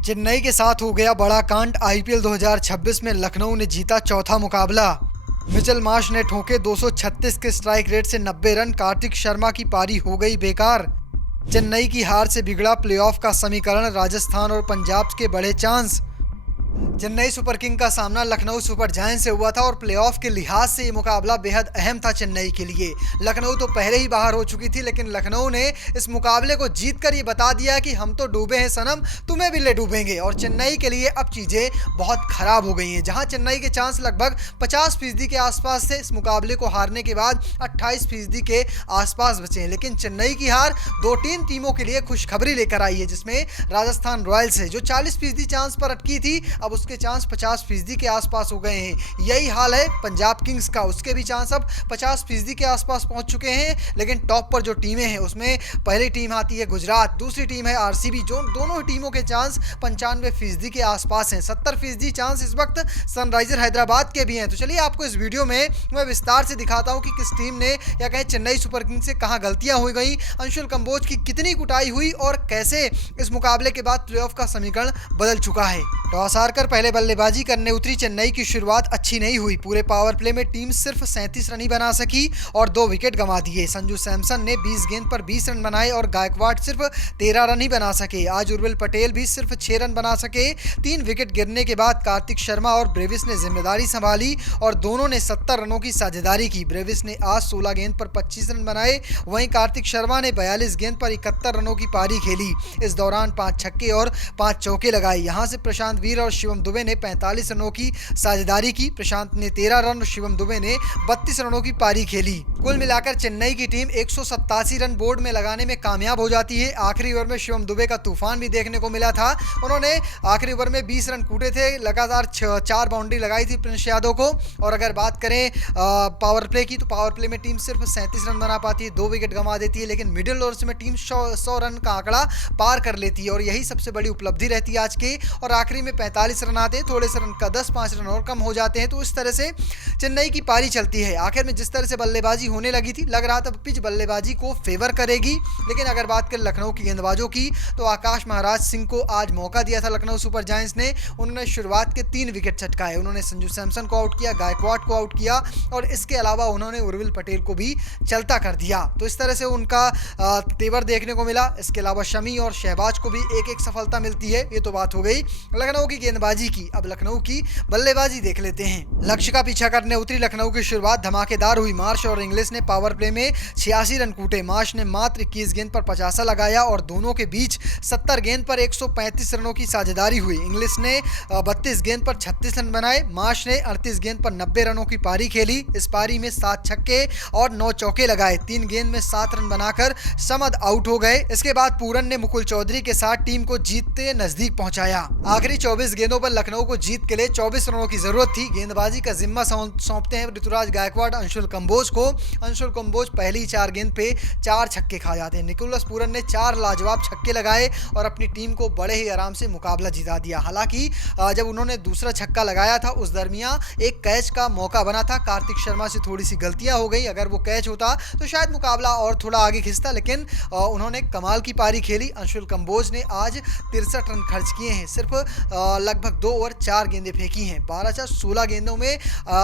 चेन्नई के साथ हो गया बड़ा कांड। आईपीएल 2026 में लखनऊ ने जीता चौथा मुकाबला। मिचेल मार्श ने ठोके 236 के स्ट्राइक रेट से 90 रन। कार्तिक शर्मा की पारी हो गई बेकार। चेन्नई की हार से बिगड़ा प्लेऑफ का समीकरण। राजस्थान और पंजाब के बड़े चांस। चेन्नई सुपर किंग का सामना लखनऊ सुपर जायंट से हुआ था और प्लेऑफ के लिहाज से ये मुकाबला बेहद अहम था चेन्नई के लिए। लखनऊ तो पहले ही बाहर हो चुकी थी, लेकिन लखनऊ ने इस मुकाबले को जीतकर ये बता दिया कि हम तो डूबे हैं सनम, तुम्हें भी ले डूबेंगे। और चेन्नई के लिए अब चीज़ें बहुत खराब हो गई हैं। जहां चेन्नई के चांस लगभग 50% के आसपास थे, इस मुकाबले को हारने के बाद 28% के आसपास बचे हैं। लेकिन चेन्नई की हार 2-3 टीमों के लिए खुशखबरी लेकर आई है, जिसमें राजस्थान रॉयल्स है जो 40% चांस पर अटकी थी, अब उसके चांस 50% के आसपास हो गए हैं। यही हाल है पंजाब किंग्स का, उसके भी चांस अब 50% के आसपास पहुंच चुके हैं। लेकिन टॉप पर जो टीमें हैं उसमें पहली टीम आती है गुजरात, दूसरी टीम है आरसीबी, जो दोनों टीमों के चांस 95% के आसपास हैं। 70% चांस इस वक्त सनराइजर हैदराबाद के भी हैं। तो चलिए आपको इस वीडियो में मैं विस्तार से दिखाता हूं कि किस टीम ने या कहें चेन्नई सुपर किंग्स से कहां गलतियां हो गई, अंशुल कंबोज की कितनी कुटाई हुई और कैसे इस मुकाबले के बाद प्लेऑफ का समीकरण बदल चुका है। टॉस हारकर पहले बल्लेबाजी करने उतरी चेन्नई की शुरुआत अच्छी नहीं हुई। पूरे पावर प्ले में टीम सिर्फ 37 रन ही बना सकी और 2 विकेट गंवा दिए। संजू सैमसन ने 20 गेंद पर 20 रन बनाए और गायकवाड़ सिर्फ 13 रन ही बना सके। आज उर्विल पटेल भी सिर्फ 6 रन बना सके। 3 विकेट गिरने के बाद कार्तिक शर्मा और ब्रेविस ने जिम्मेदारी संभाली और दोनों ने 70 रनों की साझेदारी की। ब्रेविस ने आज 16 गेंद पर 25 रन बनाए, वहीं कार्तिक शर्मा ने 42 गेंद पर 71 रनों की पारी खेली। इस दौरान 5 छक्के और 5 चौके लगाए। यहां से प्रशांत वीर और शिवम दुबे ने 45 रनों की साझेदारी की। प्रशांत ने 13 रन और शिवम दुबे ने 32 रनों की पारी खेली। कुल मिलाकर चेन्नई की टीम 187 रन बोर्ड में लगाने में कामयाब हो जाती है। आखिरी ओवर में शिवम दुबे का तूफान भी देखने को मिला था। उन्होंने आखिरी ओवर में 20 रन कूटे थे, लगातार 4 बाउंड्री लगाई थी प्रिंस यादव को। और अगर बात करें पावर प्ले की, तो पावर प्ले में टीम सिर्फ 37 रन बना पाती है, 2 विकेट गंवा देती है। लेकिन मिडिल ओवर्स में टीम 100 रन का आंकड़ा पार कर लेती है और यही सबसे बड़ी उपलब्धि रहती है आज के। और आखिरी में 45 रन आते हैं, थोड़े से रन का 10-5 रन और कम हो जाते हैं। तो इस तरह से चेन्नई की पारी चलती है। आखिर में जिस तरह से बल्लेबाजी होने लगी थी, लग रहा था पिच बल्लेबाजी को फेवर करेगी। लेकिन अगर बात करें लखनऊ की गेंदबाजों की, तो आकाश महाराज सिंह को आज मौका दिया था लखनऊ सुपर जायंट्स ने। उन्होंने शुरुआत के 3 विकेट चटकाए। उन्होंने संजू सैमसन को आउट किया, गायकवाड़ को आउट किया और इसके अलावा उन्होंने उर्विल पटेल को भी चलता कर दिया। तो इस तरह से उनका तेवर देखने को मिला। इसके अलावा शमी और शहबाज को भी एक सफलता मिलती है। ये तो बात हो गई लखनऊ की गेंदबाजी की। अब लखनऊ की बल्लेबाजी देख लेते हैं। लक्ष्य का पीछा करने उतरी लखनऊ की शुरुआत धमाकेदार हुई। मार्श और इंग्लिश ने पावर प्ले में 86 रन कूटे। मार्श ने मात्र 21 गेंद पर 50 लगाया और दोनों के बीच 70 गेंद पर 135 रनों की साझेदारी हुई। इंग्लिश ने 32 गेंद पर 36 रन बनाए। मार्श ने 38 गेंद पर 90 रनों की पारी खेली। इस पारी में 7 छक्के और 9 चौके लगाए। 3 गेंद में 7 रन बनाकर समद आउट हो गए। इसके बाद पूरन ने मुकुल चौधरी के साथ टीम को जीतते नजदीक पहुंचाया। आखिरी 24 गेंदों पर लखनऊ को जीत के लिए 24 रनों की जरूरत थी। गेंदबाजी का जिम्मा सौंपते हैं ऋतुराज गायकवाड़ अंशुल कंबोज को। अंशुल कंबोज पहली 4 गेंद पे 4 छक्के खा जाते हैं। निकोलस पूरन ने 4 लाजवाब छक्के लगाए और अपनी टीम को बड़े ही आराम से मुकाबला जिता दिया। हालांकि जब उन्होंने दूसरा छक्का लगाया था, उस दरमियान एक कैच का मौका बना था। कार्तिक शर्मा से थोड़ी सी गलतियां हो गई। अगर वो कैच होता तो शायद मुकाबला और थोड़ा आगे खिंचता, लेकिन उन्होंने कमाल की पारी खेली। अंशुल कंबोज ने आज 63 रन खर्च किए हैं। सिर्फ लगभग 2 ओवर 4 गेंदें फेंकी हैं। 12/16 गेंदों में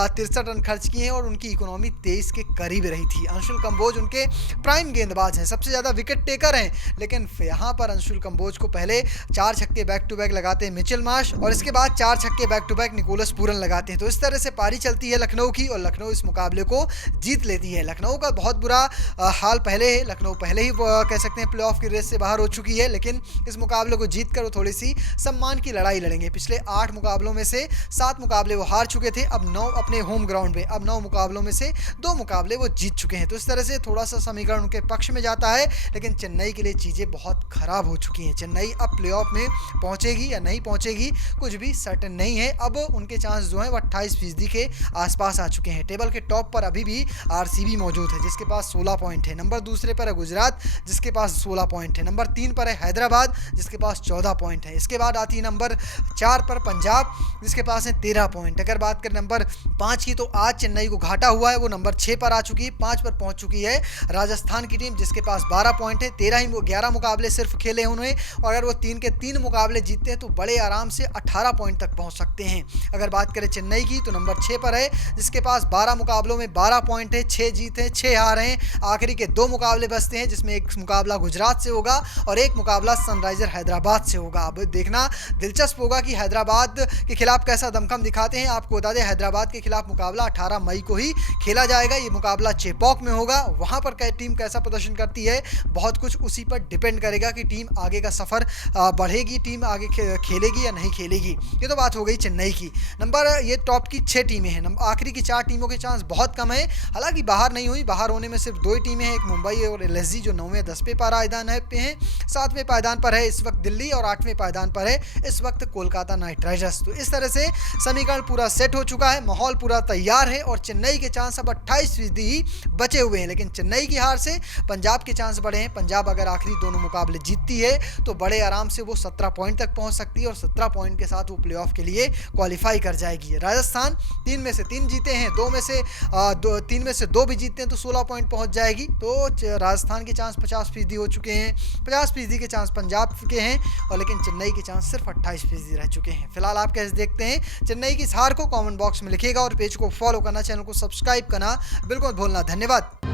63 रन खर्च किए हैं और उनकी इकोनॉमी 23 के करीब रही थी। अंशुल कंबोज उनके प्राइम गेंदबाज हैं, सबसे ज़्यादा विकेट टेकर हैं। लेकिन यहाँ पर अंशुल कंबोज को पहले 4 छक्के बैक टू बैक लगाते हैं मिचेल मार्श और इसके बाद 4 छक्के back to back Nicholas Pooran लगाते हैं। तो इस तरह से पारी चलती है लखनऊ की और लखनऊ इस मुकाबले को जीत लेती है। लखनऊ का बहुत बुरा हाल पहले है। लखनऊ पहले ही कह सकते हैं प्लेऑफ की रेस से बाहर हो चुकी है, लेकिन इस मुकाबले को जीत कर वो थोड़ी सी सम्मान की लड़ाई लड़ेंगे। पिछले 8 मुकाबलों में से 7 मुकाबले वो हार चुके थे, अब 9 अपने होम ग्राउंड पे। अब 9 मुकाबलों में से 2 मुकाबले वो जीत चुके हैं। तो इस तरह से थोड़ा सा समीकरण उनके पक्ष में जाता है। लेकिन चेन्नई के लिए चीज़ें बहुत खराब हो चुकी हैं। चेन्नई अब प्लेऑफ में पहुंचेगी या नहीं पहुंचेगी कुछ भी सर्टेन नहीं है। अब उनके चांस जो हैं वो 28% के आसपास आ चुके हैं। टेबल के टॉप पर अभी भी आरसीबी मौजूद है जिसके पास 16 पॉइंट है। नंबर दूसरे पर है गुजरात जिसके पास 16 पॉइंट है। नंबर 3 पर है हैदराबाद जिसके पास 14 पॉइंट है। इसके बाद आती है नंबर 4 4 पर पंजाब जिसके पास है 13 पॉइंट। अगर बात करें नंबर 5 की तो आज चेन्नई को घाटा हुआ है, वो नंबर 6 पर आ चुकी है, 5 पर पहुंच चुकी है राजस्थान की टीम जिसके पास 12 पॉइंट है। 11 मुकाबले सिर्फ खेले उन्होंने और अगर वो 3 के 3 मुकाबले जीतते हैं तो बड़े आराम से 18 पॉइंट तक पहुंच सकते हैं। अगर बात करें चेन्नई की तो नंबर 6 पर है जिसके पास 12 मुकाबलों में 12 पॉइंट है, 6 जीत है 6 हार हैं। आखिरी के 2 मुकाबले बचते हैं जिसमें एक मुकाबला गुजरात से होगा और एक मुकाबला सनराइजर हैदराबाद से होगा। अब देखना दिलचस्प होगा कि हैदराबाद के खिलाफ कैसा दमखम दिखाते हैं। आपको बता दें हैदराबाद के खिलाफ मुकाबला 18 मई को ही खेला जाएगा। ये मुकाबला चेपॉक में होगा, वहां पर टीम कैसा प्रदर्शन करती है बहुत कुछ उसी पर डिपेंड करेगा कि टीम आगे का सफर बढ़ेगी, टीम आगे खेलेगी या नहीं खेलेगी। ये तो बात हो गई चेन्नई की। नंबर ये टॉप की 6 टीमें हैं, आखिरी की 4 टीमों के चांस बहुत कम है, हालांकि बाहर नहीं हुई, बाहर होने में सिर्फ 2 ही टीमें हैं, एक मुंबई और एलएसजी जो 9वें 10वें पायदान पे हैं। 7वें पायदान पर है इस वक्त दिल्ली और 8वें पायदान पर है इस वक्त कोलकाता नाइट राइडर्स। तो इस तरह से समीकरण पूरा सेट हो चुका है, माहौल पूरा तैयार है और चेन्नई के चांस अब 28% ही बचे हुए हैं। लेकिन चेन्नई की हार से पंजाब के चांस बढ़े हैं। पंजाब अगर आखिरी दोनों मुकाबले जीतती है तो बड़े आराम से वो 17 पॉइंट तक पहुंच सकती है और 17 पॉइंट के साथ वो प्लेऑफ के लिए क्वालिफाई कर जाएगी। राजस्थान 3 में से 3 जीते हैं, 3 में से 2 भी जीतते हैं तो 16 पॉइंट पहुंच जाएगी। तो राजस्थान के चांस 50% हो चुके हैं, 50% के चांस पंजाब के हैं और लेकिन चेन्नई के चांस सिर्फ 28% रह चुके हैं। फिलहाल आप कैसे देखते हैं चेन्नई की इस हार को? कमेंट बॉक्स में लिखिएगा और पेज को फॉलो करना, चैनल को सब्सक्राइब करना बिल्कुल मत भूलना। धन्यवाद।